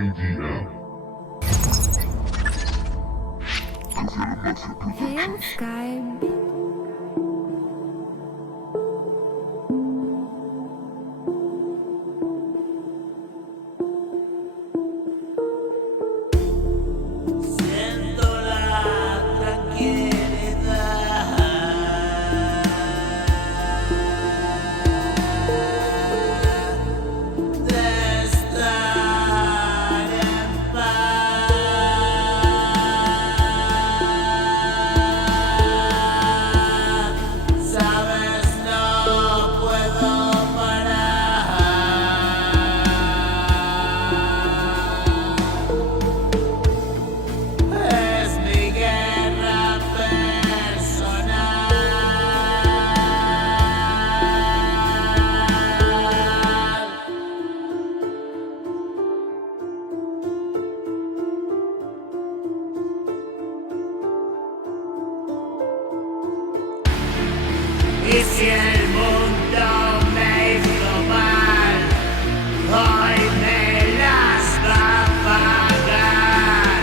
KDM. Hail Sky. Siento la tranquilidad de estar en paz. Sabes, no puedo parar. Es mi guerra personal. Y si el mundo me hizo mal, hoy me las va a pagar.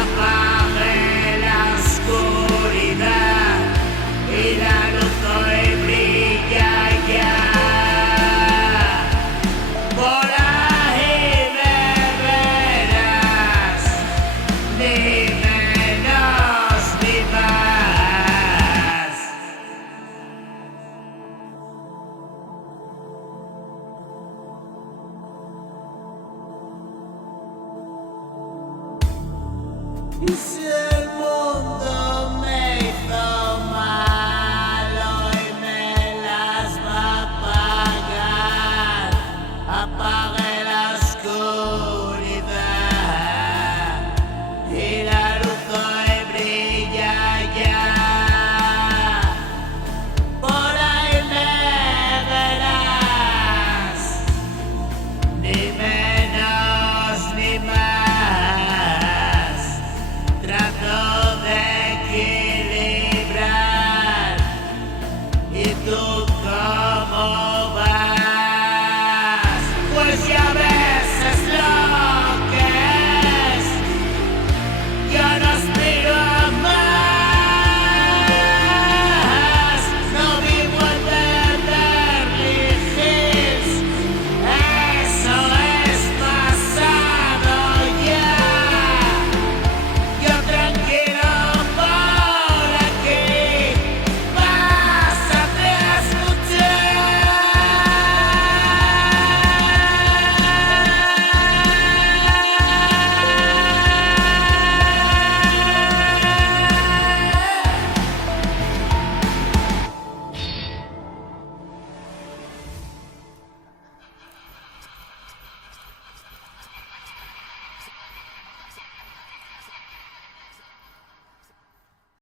Apague la oscuridad y la luz hoy brilla ya. Por ahí me verás, ni menos ni más. Y si